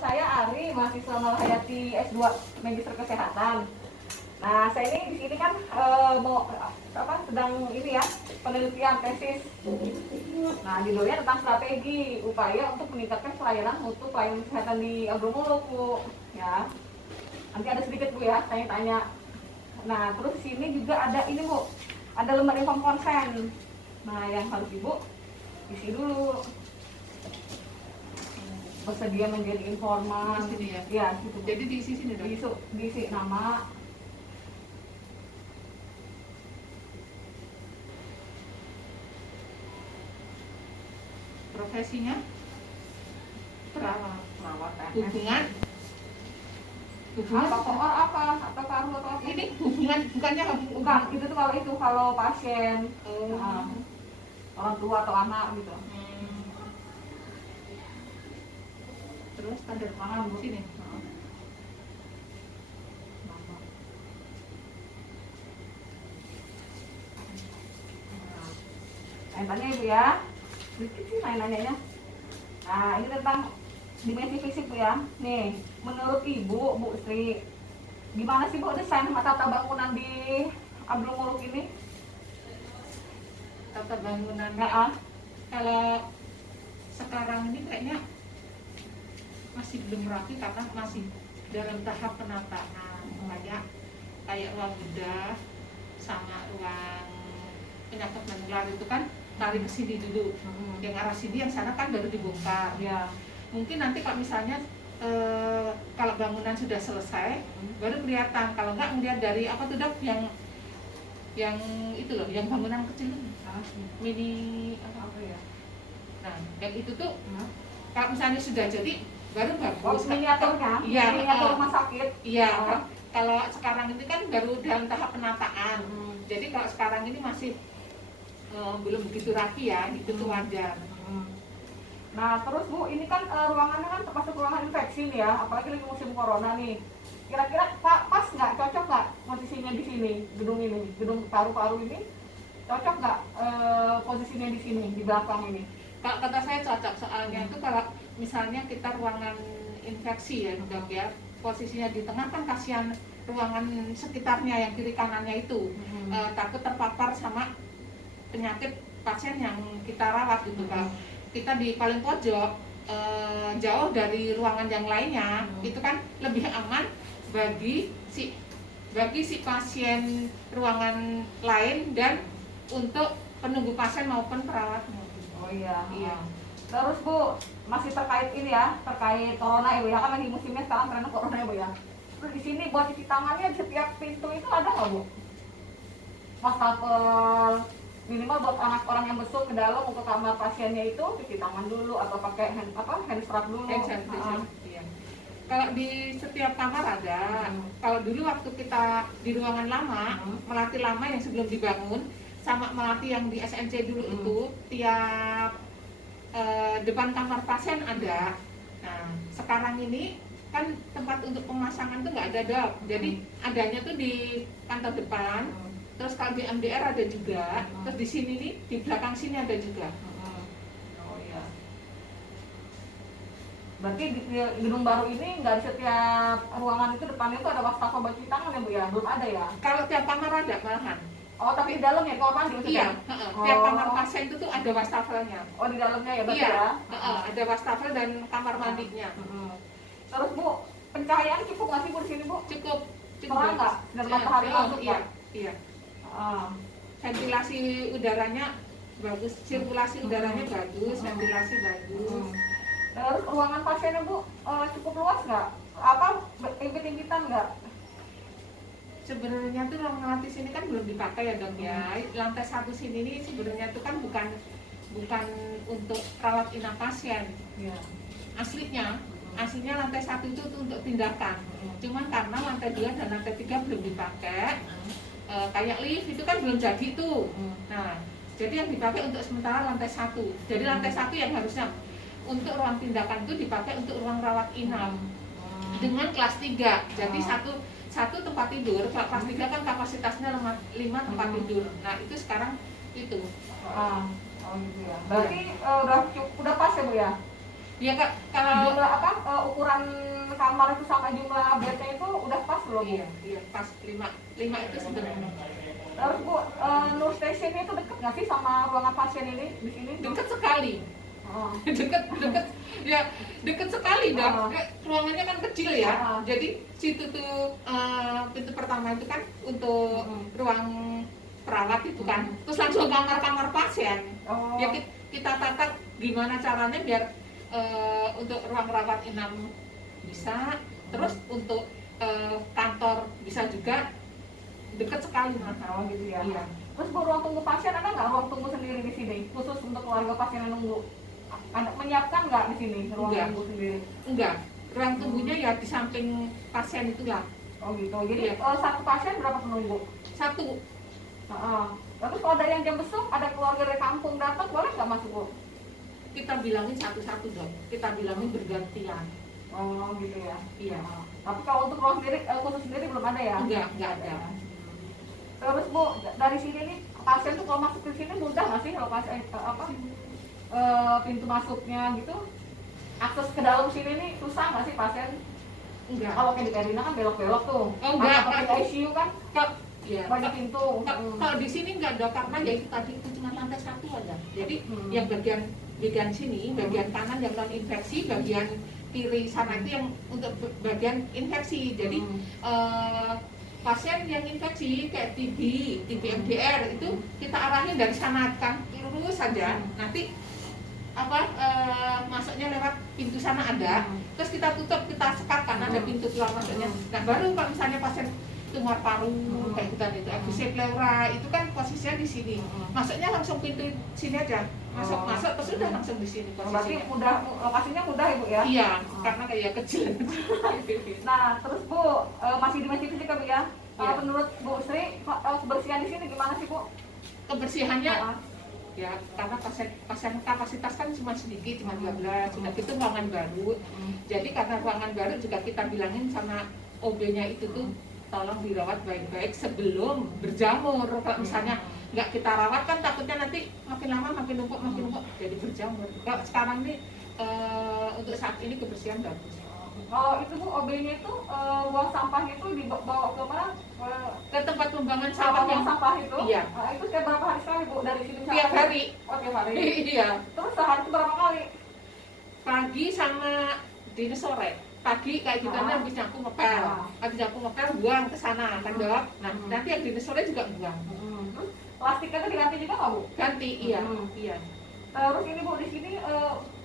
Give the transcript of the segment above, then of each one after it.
Saya Ari, mahasiswa Malahayati S2 Magister Kesehatan. Nah, saya ini di sini kan sedang ini ya, penelitian tesis. Nah, judulnya tentang strategi upaya untuk meningkatkan pelayanan mutu pelayanan kesehatan di Agromuluk, Bu. Ya. Nanti ada sedikit Bu ya, tanya-tanya. Nah, terus di sini juga ada ini Bu, ada lembar inform konsen. Nah, yang harus Ibu isi dulu. Bersedia menjadi informan di sini ya. Ya, gitu. Jadi diisi sini dong. Diisi nama, profesinya, perawat hubungan apa atau karu atau apa? ini hubungan bukannya Bukan, itu tuh kalau pasien, oh. Orang tua atau anak gitu. Terus standar pangan Bu sini. Tanya Ibu ya, sedikit sih nanya-nanyanya. Nah, ini tentang dimensi fisik Bu ya. Nih, menurut Ibu, Bu Sri, gimana sih Bu desain tata bangunan di Agromuluk ini? Tata bangunan. Ya, Kalau sekarang ini kayaknya masih belum rapi karena masih dalam tahap penataan. Kayak ruang bedah sama ruang penyakit menular itu kan tarik ke sini dulu. Yang arah sini, yang sana kan baru dibongkar. Ya. Mungkin nanti kalau misalnya kalau bangunan sudah selesai baru kelihatan. Kalau enggak melihat dari apa tuh Dok, yang itu loh, yang bangunan kecil mini apa ya. Nah, yang itu tuh kalau misalnya sudah jadi baru bagus. Miniaturnya, iya, miniatur rumah sakit. Iya, kalau sekarang ini kan baru dalam tahap penataan. Jadi kalau sekarang ini masih belum begitu rapi ya, itu tuh wajar. Nah, terus Bu, ini kan ruangannya kan termasuk ruangan infeksi nih ya, apalagi lagi musim corona nih. Kira-kira pas nggak, cocok nggak posisinya di sini, gedung ini, gedung paru-paru ini, cocok nggak posisinya di sini, di belakang ini? Kalau kata saya cocok, soalnya itu kalau misalnya kita ruangan infeksi ya Dok ya, posisinya di tengah kan kasihan ruangan sekitarnya yang kiri kanannya itu takut terpapar sama penyakit pasien yang kita rawat gitu. Kalau kita di paling pojok jauh dari ruangan yang lainnya itu kan lebih aman bagi si pasien ruangan lain dan untuk penunggu pasien maupun perawatnya. Oh iya. Iya. Terus Bu, masih terkait ini ya, terkait corona ya Bu ya, kan lagi musimnya sekarang karena corona ya Bu ya. Terus di sini buat cuci tangannya di setiap pintu itu ada nggak Bu? Wastafel minimal buat anak orang yang besuk ke dalam untuk kamar pasiennya itu cuci tangan dulu atau pakai hand scrub dulu. Hand sanitizer. Iya. Kalau di setiap kamar ada. Kalau dulu waktu kita di ruangan lama, melati lama yang sebelum dibangun, sama melati yang di SNC dulu itu tiap depan kamar pasien ada. Nah, sekarang ini kan tempat untuk pemasangan tuh nggak ada Dok. Jadi adanya tuh di kantor depan. Terus kalau di MDR ada juga. Terus di sini nih, di belakang sini ada juga. Oh iya. Berarti di gedung baru ini nggak di setiap ruangan itu depannya itu ada wastafel buat cuci tangan ya Bu ya? Belum ada ya? Kalau tiap kamar ada malahan. Oh, tapi di dalam ya kamar mandi maksudnya? Iya, tiap kamar pasien itu tuh ada wastafelnya. Oh, di dalamnya ya berarti Iya, ya? ada wastafel dan kamar mandinya. Terus Bu, pencahayaan cukup nggak sih Bu di sini Bu? Cukup Terang nggak? Dan matahari masuk iya, nggak? iya. Ventilasi udaranya bagus, sirkulasi udaranya bagus, ventilasi bagus. Terus ruangan pasiennya Bu cukup luas nggak? Apa impit-impitan nggak? Sebenarnya tuh ruang melati sini kan belum dipakai ya Dok ya. Lantai 1 sini nih sebenarnya tuh kan bukan untuk rawat inap pasien. Iya. Aslinya lantai 1 itu tuh untuk tindakan. Cuman karena lantai 2 dan lantai 3 belum dipakai. Kayak lift itu kan belum jadi tuh. Nah, jadi yang dipakai untuk sementara lantai 1. Jadi lantai 1 yang harusnya untuk ruang tindakan itu dipakai untuk ruang rawat inap dengan kelas 3. Jadi satu tempat tidur. Kalau kelas 3 kan kapasitasnya 5 tempat tidur. Nah, itu sekarang itu. Oh gitu ya. Berarti udah pas ya Bu ya? Ya Kak, kalau Jumlah apa ukuran kamar itu sama jumlah bednya itu udah pas belum? iya, iya pas 5 itu sebenarnya. Terus Bu, Nur Station itu deket nggak sih sama ruangan pasien ini di sini? Dekat sekali. Oh. Deket ya, deket sekali dong. Oh. Ruangannya kan kecil ya. Oh. Jadi situ tuh pintu pertama itu kan untuk ruang perawat itu kan. Terus langsung kamar-kamar pasien. Oh. Ya kita tata gimana caranya biar untuk ruang rawat inap bisa, terus untuk kantor bisa juga, deket sekali Mas. Oh gitu ya. Iya. Terus Bu, ruang tunggu pasien ada nggak ruang tunggu sendiri di sini khusus untuk keluarga pasien yang nunggu? Ada menyiapkan nggak di sini ruang Enggak. tunggu sendiri? Enggak, ruang tunggunya ya di samping pasien itulah. Oh gitu. Jadi Iya. satu pasien berapa penunggu? Satu, Terus kalau ada yang jam besok, ada keluarga dari kampung datang, boleh nggak masuk Bu? kita bilangin satu-satu dong, kita bilangin bergantian. Oh gitu ya. Iya. Tapi kalau untuk ruang sendiri, khusus sendiri belum ada ya? Enggak ada. Terus Bu, dari sini nih pasien tuh kalau masuk ke sini mudah nggak sih kalau pasien pintu masuknya gitu? Akses ke dalam sini nih susah nggak sih pasien? Enggak. Kalau kayak di Karina kan belok-belok tuh. Oh, enggak. Atau di ICU kan Ya. banyak pintu. Kalau di sini enggak dok, karena ya itu tadi itu cuma lantai 1 aja. Jadi yang bagian sini, bagian kanan yang non infeksi, bagian kiri sana itu yang untuk bagian infeksi. Jadi pasien yang infeksi kayak TB MDR itu kita arahin dari sana kan lurus saja. Nanti masuknya lewat pintu sana ada, terus kita tutup, kita sekat kan ada pintu keluar masuknya. Nah baru kalau misalnya pasien tumor paru kayak gitu itu episode pleura itu kan posisinya di sini, masuknya langsung pintu sini aja, masuk terus udah langsung di sini Berarti posisinya. mudah, lokasinya mudah ya Bu ya? Iya, karena kayak kecil. Nah terus Bu, masih di masjid juga Bu ya? Iya. Menurut Bu Sri, kebersihan di sini gimana sih Bu? Kebersihannya ya karena pasien kapasitas kan cuma sedikit, cuma 12, sudah itu ruangan baru. Jadi karena ruangan baru juga kita bilangin sama OB-nya itu tuh tolong dirawat baik-baik sebelum berjamur. Kalau misalnya nggak kita rawat kan takutnya nanti makin lama makin numpuk jadi berjamur. Kalau sekarang nih untuk saat ini kebersihan bagus. Oh itu Bu, OB-nya itu buang sampah itu dibawa ke mana? Ke tempat pembuangan Sampah sampah yang sampah itu? Iya. Itu setiap berapa hari sekali Bu dari sini? tiap hari. Oh tiap hari. Iya. Terus sehari itu berapa kali? Pagi sama dini sore. Pagi kayak gitu nih habis nyapu ngepel. Habis nyapu ngepel buang ke sana kan dok. Nah nanti yang dini sore juga buang. Terus plastiknya itu diganti juga nggak Bu? Ganti, iya. Iya. Terus ini Bu, di sini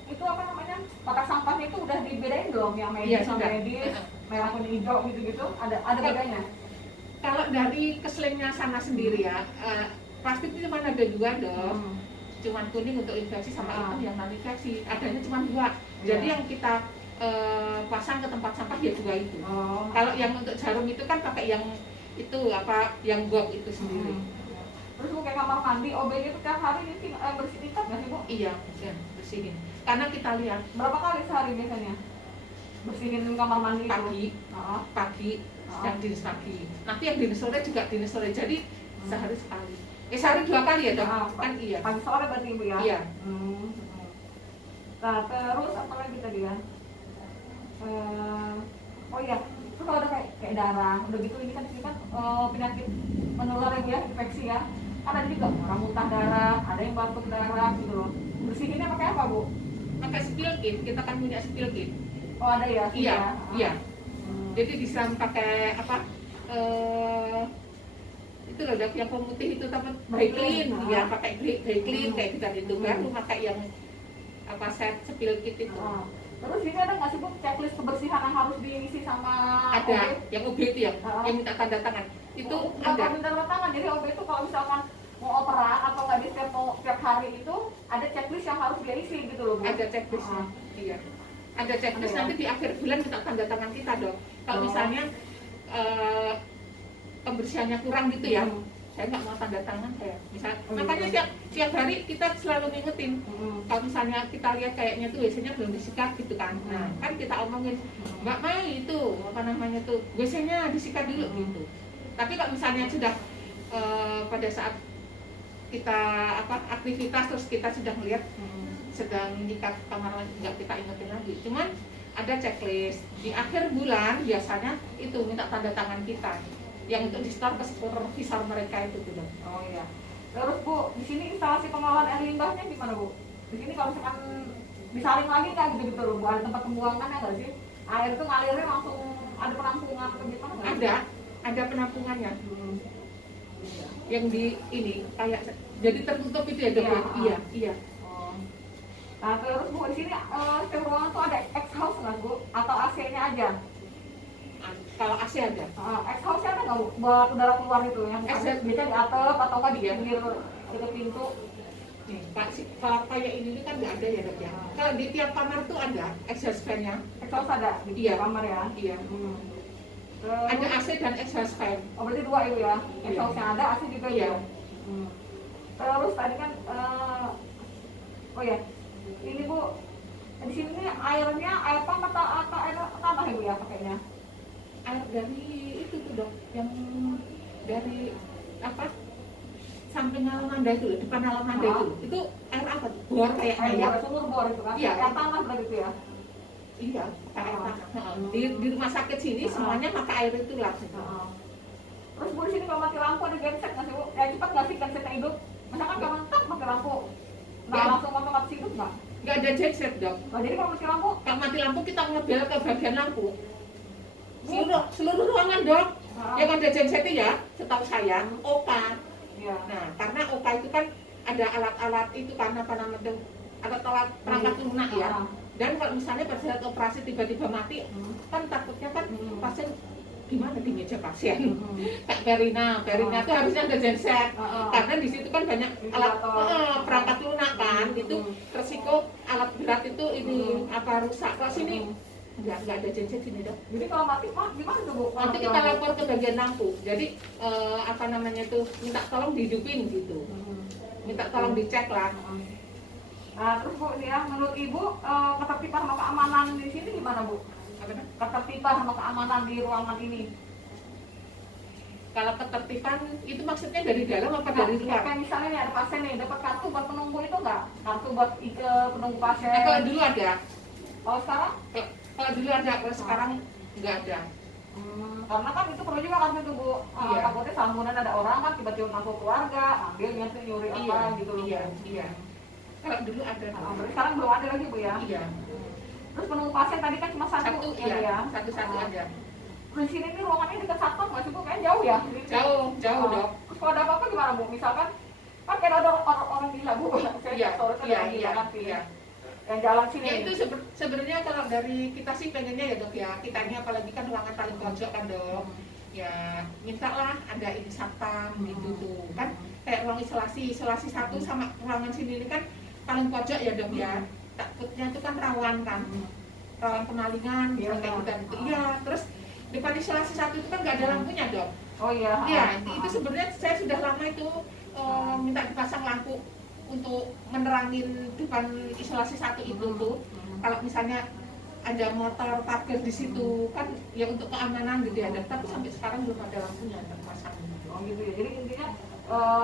itu apa namanya, kotak sampahnya itu udah dibedain belum yang medis Iya, sama sudah. medis, merah kuning hijau gitu-gitu, ada bedanya? Kalau dari keslingnya sana sendiri ya, plastik itu cuma ada 2 dong. Cuman kuning untuk infeksi sama hitam yang non infeksi. Adanya cuma 2. Jadi yang kita pasang ke tempat sampah ya 2 itu. Kalau yang untuk jarum itu kan pakai yang itu yang box itu sendiri. Terus Bu, kayak kamar mandi, OB-nya itu tiap hari ini bersihin nggak sih Bu? Iya, bersihin. Karena kita lihat Berapa kali sehari biasanya bersihin kamar mandi pagi, itu? pagi, dan dinas pagi. Nanti yang dinas sore juga dinas sore. Jadi sehari sekali. Sehari 2 kali ya dok? Kan iya. Pagi sore berarti Bu ya? Iya. Nah terus apa lagi tadi ya? Oh iya, terus kalau ada kayak darah, udah gitu ini kan penyakit menular ya Bu ya, infeksi ya. Kan ada juga orang muntah darah, ada yang batuk darah gitu loh. Bersihinnya pakai apa Bu? Pakai spill kit, kita kan punya spill kit. Oh ada ya? Iya, ya? iya. Jadi disiram pakai itu loh dok, yang pemutih itu tapi Baiklin, ya pakai Baiklin kayak gitu itu baru pakai yang set spill kit itu. Terus ini ada nggak sih Bu checklist kebersihan yang harus diisi sama Ada, OB? yang OB itu yang minta tanda tangan. Itu ada. Minta tanda tangan, jadi OB itu kalau misalkan mau operan atau nggak di setiap hari itu ada checklist yang harus dia isi gitu loh Bu. Ada checklistnya, iya. Ada checklist Ada ya? nanti di akhir bulan kita tanda tangan kita dong. Kalau misalnya pembersihannya kurang gitu ya, saya nggak mau tanda tangan saya. Makanya tiap hari kita selalu ngingetin. Kalau misalnya kita lihat kayaknya tuh WC-nya belum disikat gitu kan. Nah, kan kita omongin, Mbak Mai itu WC-nya disikat dulu gitu. Tapi kalau misalnya sudah pada saat kita aktivitas terus kita sudah melihat sedang nyikat kamar nggak kita ingetin lagi. Cuman ada checklist di akhir bulan biasanya itu minta tanda tangan kita yang untuk di store ke supervisor mereka itu tuh. Oh iya. Terus Bu, di sini instalasi pengelolaan air limbahnya gimana Bu? Di sini kalau misalkan disaring lagi nggak gitu Bu? Ada tempat pembuangan ya nggak sih? Air itu ngalirnya langsung ada penampungan atau gimana nggak? Ada penampungannya. Iya. Yang di ini kayak jadi tertutup itu ya dok? Iya. Iya. Oh. Nah terus Bu, di sini setiap ruangan tuh ada exhaust nggak Bu? Atau AC-nya aja? Kalau AC ada. Exhaust-nya ada nggak Bu? Buat udara keluar itu yang Exhaust. biasanya di atap atau nggak di pinggir dekat pintu? Nih, Pak, kalau kayak ini kan nggak ada ya dok ya. Kalau di tiap kamar tuh ada exhaust fan-nya. Exhaust ada di Iya. kamar ya? Iya. Terus, Ada AC dan exhaust fan. oh berarti dua itu ya? Iya. Exhaust-nya ada, AC juga Iya. ya? Terus tadi kan, oh ya, ini Bu, di sini nih airnya air pump atau air tanah ya Bu ya pakainya? Air dari itu tuh dok, yang dari apa? Samping Alamanda itu, depan Alamanda itu air apa? Bor kayaknya ya? Sumur bor itu kan? Iya. Air tanah berarti itu ya? Iya, air tanah. Di rumah sakit sini semuanya pakai air itu lah. Terus Bu, di sini kalau mati lampu ada genset nggak sih Bu? Ya cepat nggak sih gensetnya hidup? Misalkan kalau mentok mati lampu, nah Ya. langsung otomatis hidup nggak? Nggak ada genset dok. Nah, jadi kalau mati lampu, Kalau mati lampu kita ngebel ke bagian lampu. Seluruh ruangan dok. Yang ada gensetnya ya, setahu saya, OPA. ya. Nah, karena OPA itu kan ada alat-alat itu kan apa namanya itu, alat-alat perangkat lunak ya. Dan kalau misalnya pada saat operasi tiba-tiba mati, kan takutnya kan pasien gimana di meja pasien. Kayak Perina itu harusnya ada genset. Karena di situ kan banyak alat perangkat lunak kan, itu resiko alat berat itu ini apa rusak. Kalau sini nggak ada genset sini dok. Jadi kalau mati gimana tuh Bu? Nanti kita lapor ke bagian lampu. Jadi apa namanya itu minta tolong dihidupin gitu. Minta tolong dicek lah. Nah, terus Bu, ini ya, menurut Ibu ketertiban sama keamanan di sini gimana Bu? Ketertiban sama keamanan di ruangan ini? Kalau ketertiban itu maksudnya dari dalam apa dari luar? Kayak misalnya nih ada pasien nih dapat kartu buat penunggu itu nggak? Kartu buat penunggu pasien? Kalau dulu ada. Kalau sekarang? Kalau dulu ada, kalau sekarang nggak ada. Karena kan itu perlu juga kartu itu Bu. Iya. Takutnya sambungan ada orang kan tiba-tiba masuk keluarga, ambil nyuri apa gitu loh. Iya. Kalau dulu ada. Berarti sekarang belum ada lagi Bu ya? Iya. Terus penunggu pasien tadi kan cuma satu Iya. Satu ada. Di sini nih ruangannya dekat satpam nggak sih Bu? Kayaknya jauh ya? Jauh dok. Terus kalau ada apa-apa gimana Bu? Misalkan kan kayak ada orang gila Bu. Saya sore kan orang gila kan sih. Yang jalan sini. Ya itu sebenarnya kalau dari kita sih pengennya ya dok ya, kitanya apalagi kan ruangan paling pojok kan dok. Ya mintalah ada ini satpam gitu tuh kan, kayak ruang isolasi satu sama ruangan sini ini kan paling pojok ya dok ya. Takutnya itu kan rawan kemalingan kayak gitu. Iya, terus depan isolasi satu itu kan nggak ada lampunya dok. Oh iya. Iya, itu sebenarnya saya sudah lama itu minta dipasang lampu untuk menerangin depan isolasi satu itu tuh. Kalau misalnya ada motor parkir di situ kan ya untuk keamanan gitu ya, tapi sampai sekarang belum ada lampunya terpasang. Oh gitu ya. Jadi intinya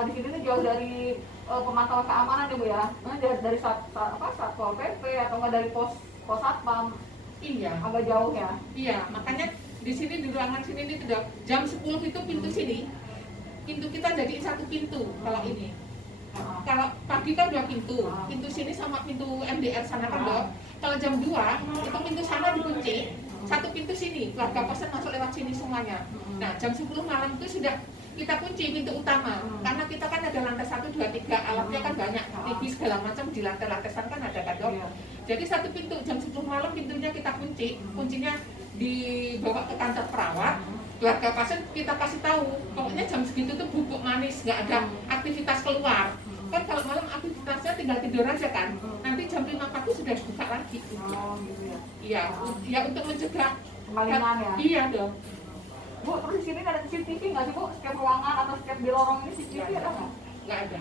di sini tuh jauh dari pemantauan keamanan ya Bu ya. Dari Satpol PP atau nggak dari pos satpam. Iya. Agak jauh ya. Iya, makanya di sini di ruangan sini ini sudah jam 10 itu pintu sini. Pintu kita jadi satu pintu kalau ini. Kalau pagi kan 2 pintu. Pintu sini sama pintu MDR sana kan dok. Kalau jam 2 itu pintu sana dikunci. Satu pintu sini, keluarga pasien masuk lewat sini semuanya. Nah, jam 10 malam itu sudah kita kunci pintu utama. Karena kita kan ada lantai 1, 2, 3, alatnya kan banyak. TV segala macam di lantai-lantai sana kan ada kan dok. Jadi satu pintu jam 10 malam pintunya kita kunci. Kuncinya dibawa ke kantor perawat. Keluarga pasien kita kasih tahu, pokoknya jam segitu tuh bubuk manis, nggak ada aktivitas keluar. Kan kalau malam aktivitasnya tinggal tidur aja kan. Nanti jam 5 pagi sudah buka lagi. Oh gitu ya. Iya, ya untuk mencegah Kemalingan ya. Iya dong. Bu, terus di sini ada CCTV nggak sih Bu? Setiap ruangan atau setiap di lorong ini CCTV ada nggak? Nggak ada.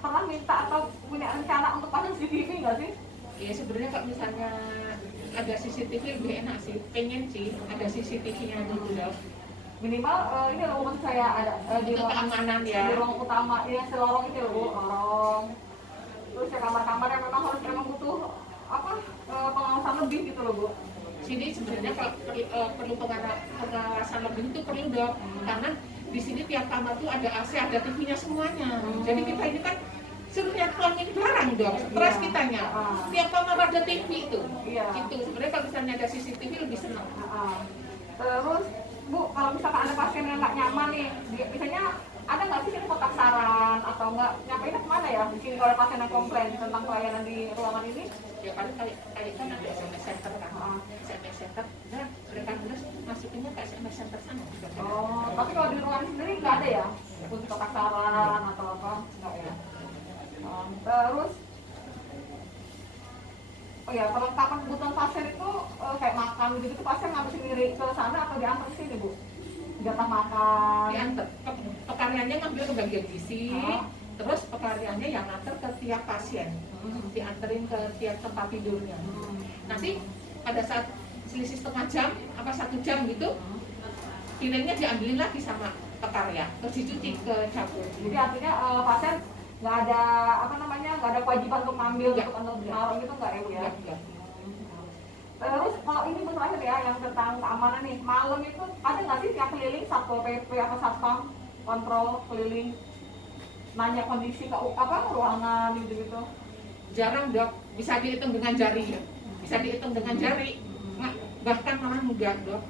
Pernah minta atau punya rencana untuk pasang CCTV nggak sih? Ya sebenarnya kalau misalnya ada CCTV lebih enak sih. Pengen sih ada CCTV-nya gitu dong. Minimal ini loh maksud saya ada di Untuk ruang keamanan ya. di ruang utama ya, selorong ini loh Bu, lorong terus ya kamar-kamar yang memang butuh apa pengawasan lebih gitu loh Bu. Sini sebenarnya kalau perlu pengawasan lebih itu perlu dok, karena di sini tiap kamar tuh ada AC, ada TV-nya semuanya. Jadi kita ini kan suruh lihat pelang ini barang dok, stres kitanya. Tiap kamar ada TV itu. Itu sebenarnya kalau misalnya ada CCTV lebih senang. Terus Bu, kalau misalkan ada pasien yang nggak nyaman nih, biasanya ada nggak sih ini kotak saran atau nggak nyampeinnya kemana ya? Di sini kalau ada pasien yang komplain tentang pelayanan di ruangan ini? Ya paling kayak kan ada SMS center kan, SMS center, nah mereka terus masukinnya ke SMS center sana. Oh, tapi kalau di ruangan sendiri nggak ada ya? Untuk kotak saran atau apa? Nggak ya? Terus oh ya, perlengkapan kebutuhan pasien itu kayak makan gitu, pasien ngambil sendiri ke sana atau diantar ke sini Bu? Jatah makan? Diantar, pekaliannya ngambil ke bagian gizi, terus pekaliannya yang nganter ke tiap pasien, dianterin ke tiap tempat tidurnya. Nanti pada saat selisih setengah jam, apa 1 jam gitu, piringnya diambilin lagi sama pekarya, terus dicuci ke dapur. Jadi artinya pasien nggak ada apa namanya, nggak ada kewajiban untuk ngambil untuk naruh gitu nggak ya Bu ya? Terus kalau ini Bu terakhir ya yang tentang keamanan nih, malam itu ada nggak sih yang keliling Satpol PP atau Satpam kontrol keliling nanya kondisi ke apa ruangan gitu-gitu? Jarang dok, bisa dihitung dengan jari ya, bisa dihitung dengan jari, bahkan malah mudah dok.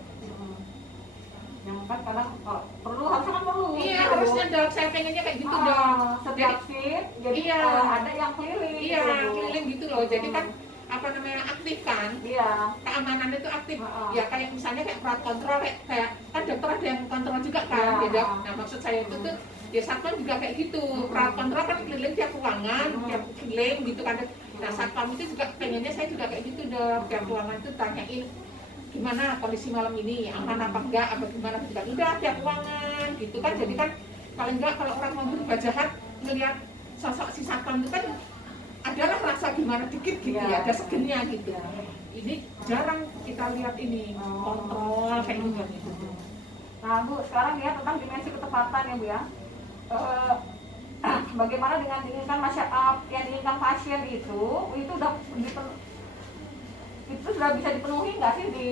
Yang kan kadang perlu, harusnya kan perlu. Iya harusnya dok, saya pengennya kayak gitu dok. Setiap shift, jadi ada yang keliling. Iya keliling gitu loh, jadi kan apa namanya aktif kan? Iya. Keamanan itu aktif. Ya kayak misalnya kayak perawat kontrol, kayak kan dokter ada yang kontrol juga kan, ya dok. Nah maksud saya itu tuh ya satpam juga kayak gitu. Perawat kontrol kan keliling tiap ruangan, tiap keliling gitu kan. Nah satpam itu juga pengennya saya juga kayak gitu dok. Tiap ruangan itu tanyain gimana kondisi malam ini, aman apa enggak, apa gimana gitu kan. Udah tiap ruangan gitu kan. Jadi kan paling enggak kalau orang mau berubah jahat ngelihat sosok si satpam itu kan adalah rasa gimana dikit gitu ya, ada segennya gitu. Ini jarang kita lihat ini kontrol kayak gitu. Nah Bu, sekarang ya tentang dimensi ketepatan ya Bu ya. Bagaimana dengan diinginkan masyarakat yang diinginkan pasien itu sudah bisa dipenuhi nggak sih di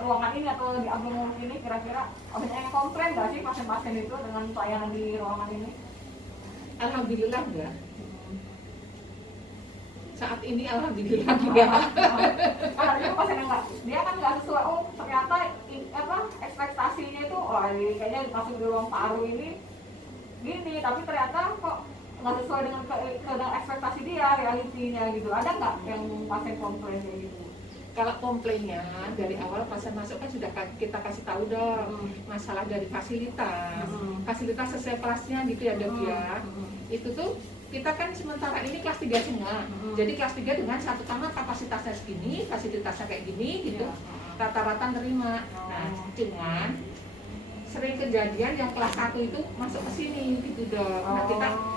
ruangan ini atau di abdomen ini kira-kira? Banyak yang komplain nggak sih pasien-pasien itu dengan pelayanan di ruangan ini? Alhamdulillah enggak. Saat ini alhamdulillah enggak. Karena itu pasien yang nggak, dia kan nggak sesuai. Oh ternyata ekspektasinya itu, wah kayaknya masuk di ruang paru ini gini, tapi ternyata kok nggak sesuai dengan ekspektasi dia, realitinya gitu. Ada nggak yang pasien komplain kayak gitu? Kalau komplainnya dari awal pasien masuk kan sudah kita kasih tahu dong masalah dari fasilitas, fasilitas sesuai kelasnya gitu ya dok ya. Itu tuh kita kan sementara ini kelas 3 semua, jadi kelas 3 dengan satu kamar kapasitasnya segini, fasilitasnya kayak gini gitu, rata-rata terima. Nah cuman sering kejadian yang kelas 1 itu masuk ke sini gitu dok. Nah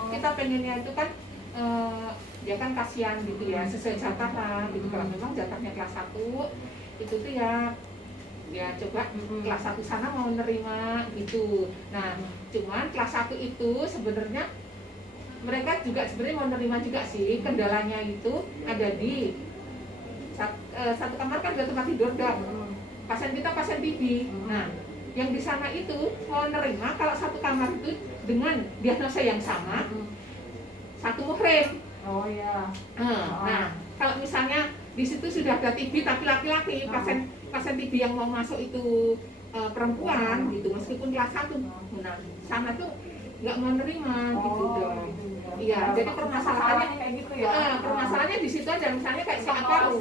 kita pengennya itu kan dia kan kasihan gitu ya, sesuai jatah lah gitu. Kalau memang jatahnya kelas 1 itu tuh ya coba kelas 1 sana mau nerima gitu. Nah cuman kelas 1 itu sebenarnya mereka juga sebenarnya mau nerima juga sih, kendalanya itu ada di satu kamar kan ada tempat tidur dong, pasien kita pasien TB. Nah yang di sana itu mau nerima kalau satu kamar itu dengan diagnosa yang sama, satu muhrim. Oh iya. Nah, kalau misalnya di situ sudah ada TB tapi laki-laki, pasien TB yang mau masuk itu perempuan gitu, meskipun kelas 1, nah sana tuh nggak mau nerima gitu dong. Iya, jadi permasalahannya kayak gitu ya. Permasalahannya di situ aja, misalnya kayak si Akaru.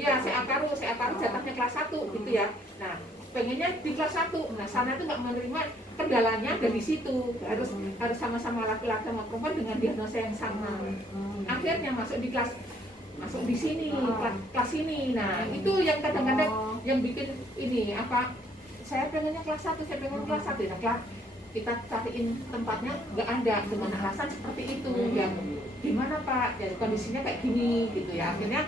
Ya, si Akaru jatahnya kelas 1 gitu ya. Nah, pengennya di kelas 1. Nah, sana tuh nggak menerima, kendalanya dari situ. Harus sama-sama laki-laki sama perempuan dengan diagnosa yang sama. Akhirnya masuk di sini, kelas ini. Nah, itu yang kadang-kadang yang bikin ini apa? Saya pengennya kelas 1, saya pengen kelas 1. Nah, kita cariin tempatnya nggak ada dengan alasan seperti itu. Ya, gimana Pak? Jadi kondisinya kayak gini gitu ya. Akhirnya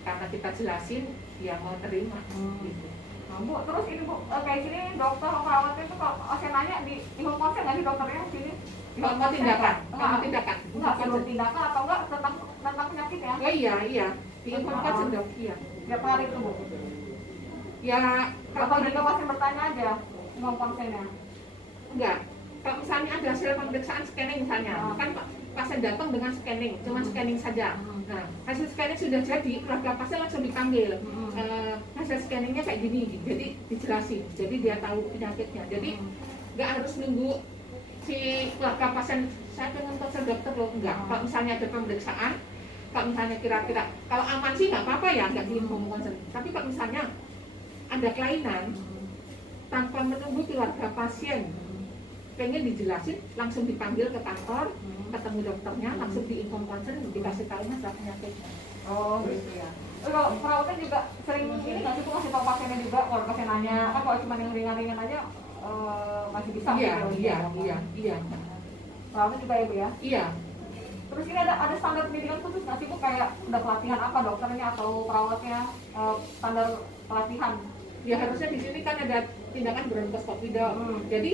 karena kita jelasin, dia mau terima gitu. Bu, terus ini Bu, kayak gini dokter perawatnya itu kalau saya nanya di home konsen nggak sih dokternya sini? Mau tindakan? Enggak sebelum tindakan atau enggak tentang tentang penyakit ya? Oh iya, diinfokan sedang iya. Tiap hari itu Bu? Ya Atau juga pasien bertanya aja ngomong konsennya? enggak. Kalau misalnya ada hasil pemeriksaan scanning misalnya, kan pasien datang dengan scanning, cuma scanning saja. Nah, hasil scanning sudah jadi, keluarga pasien langsung dipanggil. Hasil scanningnya kayak gini, jadi dijelasin. Jadi dia tahu penyakitnya. Jadi nggak harus nunggu si keluarga pasien saya pengen konsul dokter loh, enggak. Kalau misalnya ada pemeriksaan, kalau misalnya kira-kira kalau aman sih nggak apa-apa ya, nggak diinfo konsul. Tapi kalau misalnya ada kelainan tanpa menunggu keluarga pasien pengen dijelasin, langsung dipanggil ke kantor, ketemu dokternya, langsung diinfo konsul, dikasih tahu masalah penyakitnya. Oh gitu ya. Kalau perawatnya juga sering ini nggak sih Bu kasih tahu pasiennya juga kalau pasien nanya, kan kalau cuma yang ringan-ringan aja masih bisa. Iya. Perawatnya juga ya Bu ya? Iya. Terus ini ada standar pendidikan khusus nggak sih Bu, kayak udah pelatihan apa dokternya atau perawatnya, standar pelatihan? Ya harusnya di sini kan ada tindakan bronkoskopi dok. Jadi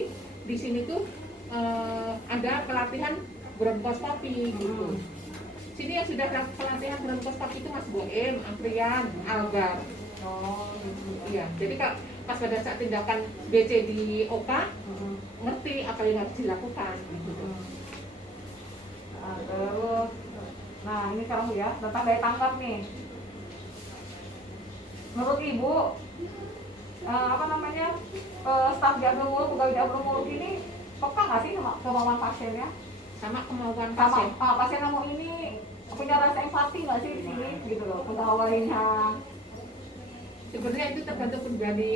di sini tuh ada pelatihan bronkoskopi gitu. Sini yang sudah ada pelatihan bronkoskopi itu Mas Boem, Aprian, Algar. Oh gitu. Iya. Jadi kalau pas pada saat tindakan BC di OPA ngerti apa yang harus dilakukan gitu. Nah, terus, nah ini sekarang Bu ya, tentang daya tangkap nih. Menurut Ibu, apa namanya, staf jadwal pegawai jadwal ini peka nggak sih sama kemauan pasiennya? Sama kemauan Sama pasien. pasien kamu ini punya rasa empati nggak sih di sini gitu loh, pegawainya? Sebenarnya itu tergantung pribadi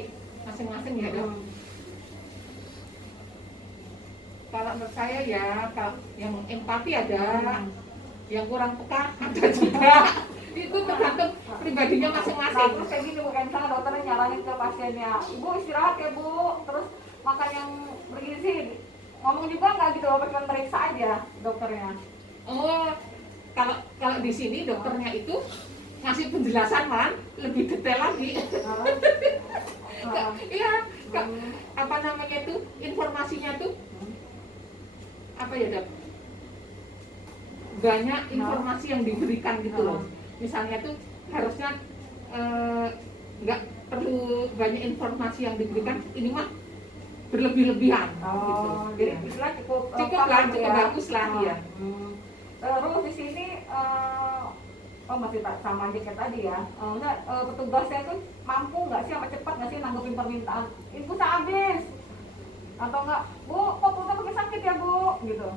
masing-masing ya dok. Kalau menurut saya ya, kalau yang empati ada, yang kurang peka ada juga. Itu tergantung pribadinya masing-masing. Nah, terus kayak gini Bu, kayak misalnya dokternya nyaranin ke pasiennya, Ibu istirahat ya Bu, terus makan yang bergizi. Ngomong juga nggak gitu loh, cuma meriksa aja dokternya. Oh, kalau di sini dokternya itu ngasih penjelasan kan lebih detail lagi. Iya, apa namanya itu informasinya tuh apa ya dok? Banyak informasi yang diberikan gitu loh. Misalnya tuh harusnya nggak perlu banyak informasi yang diberikan, ini mah berlebih-lebihan. Gitu. Jadi istilah cukup Lah, cukup ya. bagus lah ya. Terus di sini masih sama aja kayak tadi ya. Petugasnya tuh mampu nggak sih, apa cepat nggak sih nanggepin permintaan? Ibu habis atau enggak, Bu, kok perutnya pakai sakit ya Bu, gitu.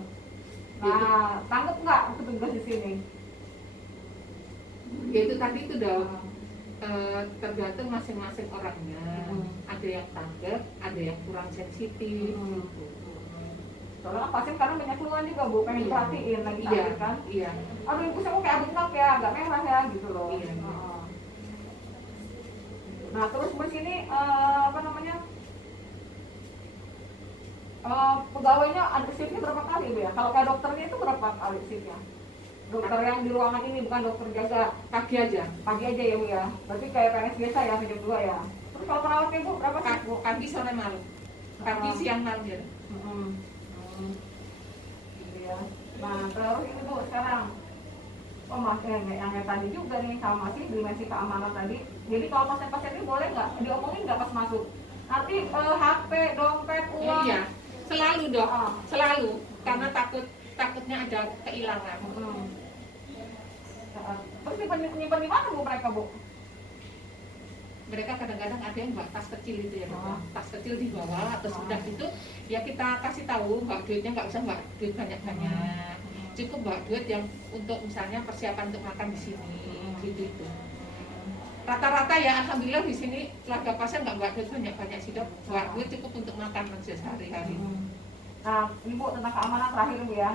Nah, tanggap nggak petugas di sini? Ya itu tadi itu dong. Tergantung masing-masing orangnya. Ada yang tanggap, ada yang kurang sensitif. Soalnya kan pasien kadang banyak keluhan juga Bu, pengen diperhatiin lagi sakit kan. Iya. Aduh ibu saya kok kayak bengkak ya, agak merah ya gitu loh. Iya. Nah terus di sini apa namanya, pegawainya ada shiftnya berapa kali Bu ya? Kalau kayak dokternya itu berapa kali shiftnya? Dokter yang di ruangan ini, bukan dokter jaga. Pagi aja. Pagi aja ya Bu ya. Berarti kayak PNS biasa ya, jam 2 ya. Terus kalau perawatnya Bu berapa sih? Pagi sore malam. Pagi siang malam ya. Gitu ya. Nah terus ini Bu sekarang, yang tadi juga nih sama sih dimensi keamanan tadi. Jadi kalau pasien-pasien ini boleh nggak diomongin nggak pas masuk? Nanti HP, dompet, uang. Iya, selalu dok, selalu. Karena takutnya ada kehilangan. Terus nyimpen di mana Bu mereka Bu? Mereka kadang-kadang ada yang bawa tas kecil itu ya, tas kecil di bawah atau sudah itu ya kita kasih tahu mbak duitnya nggak usah mbak duit banyak-banyak, cukup mbak duit yang untuk misalnya persiapan untuk makan di sini gitu itu. Rata-rata ya alhamdulillah di sini keluarga pasien nggak mbak duit banyak-banyak sih dok, mbak duit cukup untuk makan aja sehari-hari. Nah Ibu tentang keamanan terakhir Bu ya,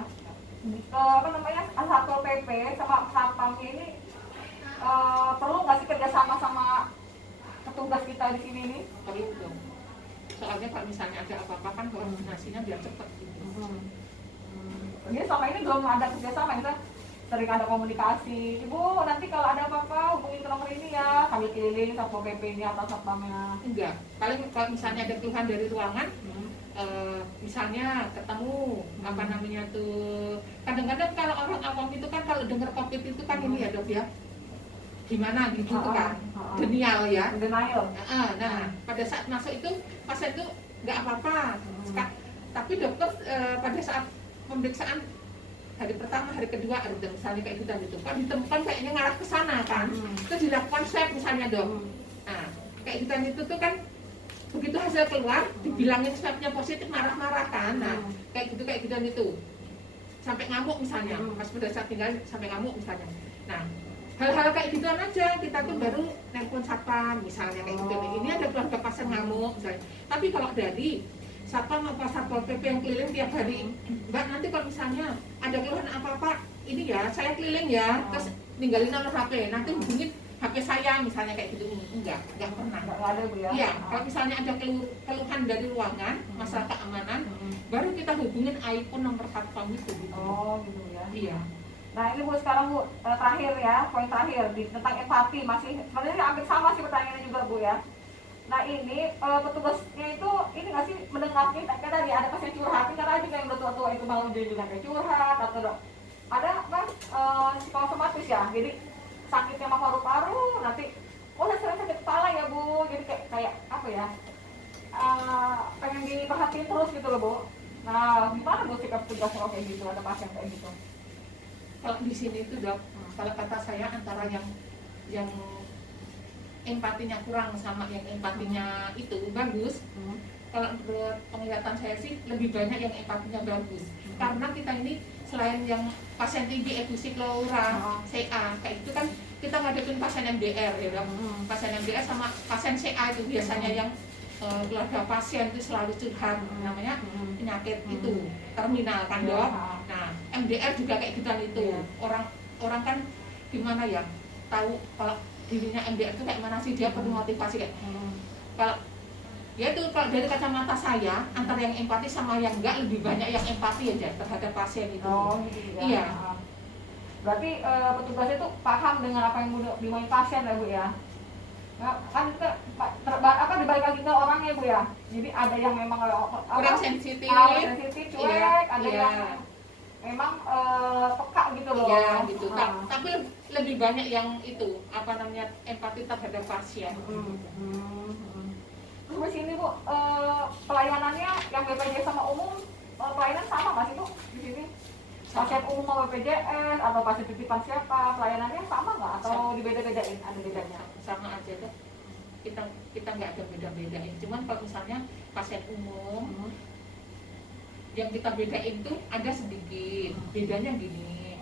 apa namanya, Satpol PP sama satpamnya ini perlu nggak sih kerjasama sama petugas kita di sini nih? Perlu dong. Soalnya kalau misalnya ada apa-apa kan koordinasinya biar cepat gitu. Jadi selama ini belum ada kerjasama, kita sering ada komunikasi. Ibu nanti kalau ada apa-apa hubungin ke nomor ini ya, sambil keliling satpol pp-nya atau satpamnya. Enggak, paling kalau misalnya ada keluhan dari ruangan, misalnya ketemu apa namanya tuh, kadang-kadang kalau orang awam itu kan kalau dengar covid itu kan ini ya dok ya, gimana gitu tuh kan, denial ya. Denial. Nah pada saat masuk itu pasien itu nggak apa-apa, tapi dokter pada saat pemeriksaan hari pertama, hari kedua, ada misalnya kayak gitu, kan ditemukan kayaknya ngarah ke sana kan, terus dilakukan swab misalnya dok. Nah kayak gitu itu tuh kan begitu hasil keluar dibilangin swabnya positif marah-marah kan. Nah kayak gitu itu sampai ngamuk misalnya, pas pada saat tinggal sampai ngamuk misalnya. Nah hal-hal kayak gituan aja kita tuh baru nelpon satpam misalnya kayak gitu. Ini ada keluarga pasien ngamuk misalnya. Tapi kalau dari satpam apa satpol pp yang keliling tiap hari, mbak nanti kalau misalnya ada keluhan apa-apa ini ya saya keliling ya, terus ninggalin nomor HP, nanti hubungin HP saya misalnya kayak gitu. Enggak pernah. Enggak ada Bu ya. Iya, kalau misalnya ada keluhan dari ruangan, masalah keamanan, baru kita hubungin iPhone nomor satpam itu gitu. Oh gitu ya. Iya. Nah ini Bu sekarang Bu, terakhir ya, poin terakhir tentang empati, masih sebenarnya hampir sama sih pertanyaannya juga Bu ya. Nah ini petugasnya itu ini nggak sih mendengar kita kan tadi ada pasien curhat, kan ada juga yang udah tua-tua itu malah jadi juga kayak curhat atau ada kan psikosomatis ya, jadi sakitnya mah paru-paru, nanti saya sering sakit kepala ya Bu, jadi kayak apa ya, pengen diperhatiin terus gitu loh Bu. Nah gimana Bu sikap petugas kalau kayak gitu, ada pasien kayak gitu? Kalau di sini itu dok, kalau kata saya antara yang empatinya kurang sama yang empatinya itu bagus. Kalau menurut penglihatan saya sih lebih banyak yang empatinya bagus, karena kita ini selain yang pasien TB, efusi, Laura, CA kayak itu kan kita ngadepin pasien MDR ya dok. Pasien MDR sama pasien CA itu biasanya yang keluarga pasien itu selalu curhat, namanya penyakit itu terminal kan dok. Nah MDR juga kayak gitu itu, orang kan gimana ya, tahu kalau dirinya MDR itu kayak mana sih, dia perlu motivasi kayak kalau ya itu kalau dari kacamata saya antara yang empati sama yang enggak, lebih banyak yang empati aja terhadap pasien itu. Gitu ya. Iya. Berarti petugas itu paham dengan apa yang dimauin pasien ya Bu ya. Nah, kan itu dibalik lagi ke orangnya Bu ya. Jadi ada yang memang kurang sensitif, cuek, ada yang memang peka gitu loh. Iya gitu. Tapi lebih banyak yang itu apa namanya empati terhadap pasien. Terus ini Bu, pelayanannya yang BPJS sama umum pelayanan sama nggak sih Bu di sini? Pasien umum sama BPJS atau pasien titipan siapa, pelayanannya sama nggak atau dibeda-bedain? Ada bedanya? Sama aja deh. Kita nggak ada beda-bedain. Cuman kalau misalnya pasien umum yang kita bedain tuh ada sedikit. Bedanya gini.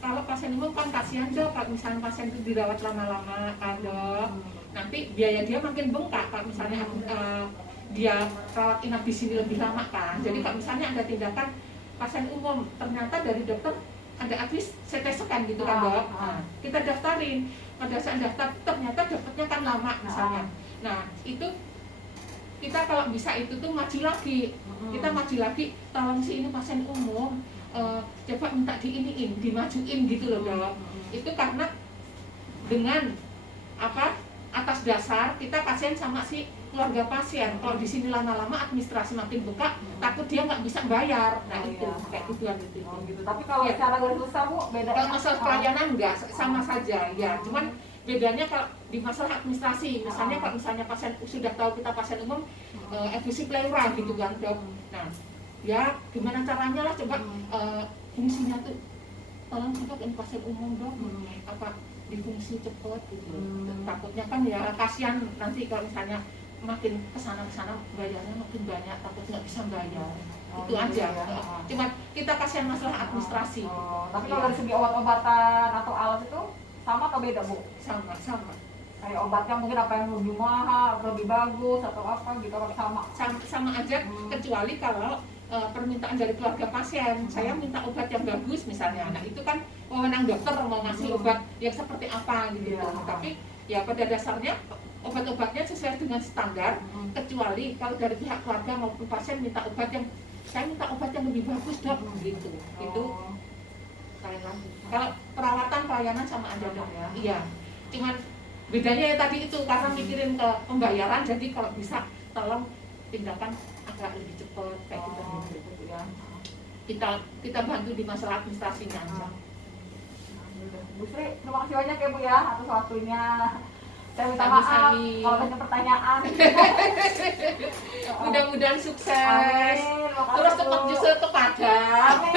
Kalau pasien umum kan kasihan dok, kalau misalnya pasien itu dirawat lama-lama kan dok, nanti biaya dia makin bengkak kalau misalnya dia rawat inap di sini lebih lama kan. Jadi kalau misalnya ada tindakan pasien umum ternyata dari dokter ada advis CT scan gitu kan dok, kita daftarin, pada saat daftar ternyata dapatnya kan lama misalnya. Nah itu kita kalau bisa itu tuh maju lagi, kita maju lagi, tolong sih ini pasien umum, coba minta diiniin, dimajuin gitu loh dok. Itu karena dengan apa, atas dasar kita pasien sama si keluarga pasien, kalau di sini lama-lama administrasi makin bengkak, takut dia nggak bisa bayar. Nah itu kayak gituan itu. Gitu. Tapi kalau secara garis besar Bu, beda. Kalau masalah pelayanan enggak, sama saja ya. Cuman bedanya kalau di masalah administrasi, misalnya kalau misalnya pasien sudah tahu kita pasien umum, efusi pleura gitu kan dok. Nah ya gimana caranya lah, coba fungsinya tuh tolong dok ini pasien umum dok, apa difungsi cepat gitu. Takutnya kan ya kasihan nanti kalau misalnya makin kesana bayarnya makin banyak, takut nggak bisa bayar. Itu aja ya. Cuma kita kasihan masalah administrasi. Tapi kalau dari segi obat-obatan atau alat itu sama atau beda Bu? Sama kayak obatnya mungkin apa yang lebih mahal, lebih bagus atau apa gitu, apa sama aja, kecuali kalau permintaan dari keluarga pasien, saya minta obat yang bagus misalnya. Nah itu kan wewenang dokter mau ngasih obat yang seperti apa gitu. Tapi ya pada dasarnya obat-obatnya sesuai dengan standar, kecuali kalau dari pihak keluarga maupun pasien minta obat yang, saya minta obat yang lebih bagus dok gitu. Itu lain lagi. Kalau perawatan pelayanan sama aja Sama dong. ya. Iya. Cuman bedanya ya tadi itu karena mikirin ke pembayaran, jadi kalau bisa tolong tindakan agak lebih cepat kayak gitu. Gitu ya. Kita bantu di masalah administrasinya aja. Bu Sri, terima kasih banyak ya Bu ya atas waktunya. Saya minta Sami-sami. maaf kalau banyak pertanyaan. Mudah-mudahan sukses. Amin. Makasih, Terus Bu. tetap justru itu padam. Amin.